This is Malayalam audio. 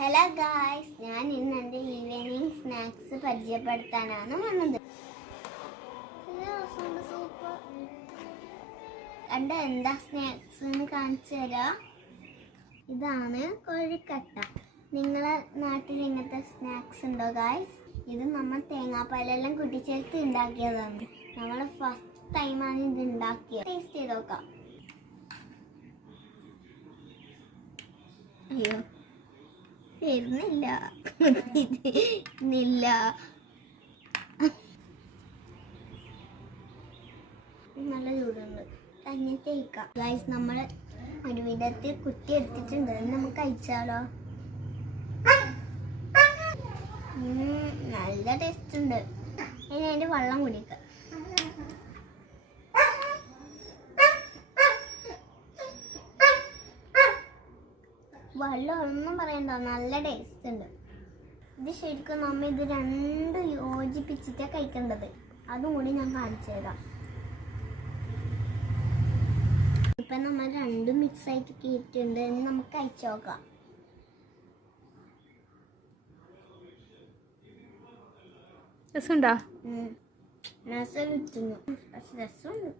ഹലോ ഗായ്സ്, ഞാൻ ഇന്ന് എൻ്റെ ഈവനിങ് സ്നാക്സ് പരിചയപ്പെടുത്താനാണ് വന്നത്. സൂപ്പർ എന്താ സ്നാക്സ് എന്ന് കാണിച്ചു തരാം. ഇതാണ് കൊഴുക്കട്ട. നിങ്ങളെ നാട്ടിൽ ഇങ്ങനത്തെ സ്നാക്സ് ഉണ്ടോ ഗായ്സ്? ഇത് നമ്മൾ തേങ്ങാപ്പാലെല്ലാം കൂട്ടിച്ചേർത്ത് ഉണ്ടാക്കിയതാണ്. നമ്മൾ ഫസ്റ്റ് ടൈമാണ് ഇത് ഉണ്ടാക്കിയത്. ടേസ്റ്റ് ചെയ്ത് നോക്കാം. അയ്യോ വരുന്നില്ല. നല്ല ചൂടുണ്ട്. കഴിഞ്ഞിട്ടേക്കാം ഗൈസ്. നമ്മൾ ഒരു വിധത്തിൽ കുത്തി എടുത്തിട്ടുണ്ട്. നമുക്ക് കഴിച്ചാലോ? നല്ല ടേസ്റ്റ് ഉണ്ട്. ഇനി അതിൻ്റെ വെള്ളം കുടിക്കാം. വെള്ളം ഒന്നും പറയണ്ട, നല്ല ടേസ്റ്റ് ഉണ്ട്. ഇത് ശരിക്കും നമ്മൾ ഇത് രണ്ടും യോജിപ്പിച്ചിട്ടാണ് കഴിക്കേണ്ടത്. അതും കൂടി ഞാൻ കാണിച്ചു തരാം. ഇപ്പം നമ്മൾ രണ്ടും മിക്സ് ആയിട്ട് കേട്ടിട്ടുണ്ട്. നമുക്ക് കഴിച്ചു നോക്കാം. രസമുണ്ടോ? രസം കിട്ടുന്നു. രസമുണ്ട്.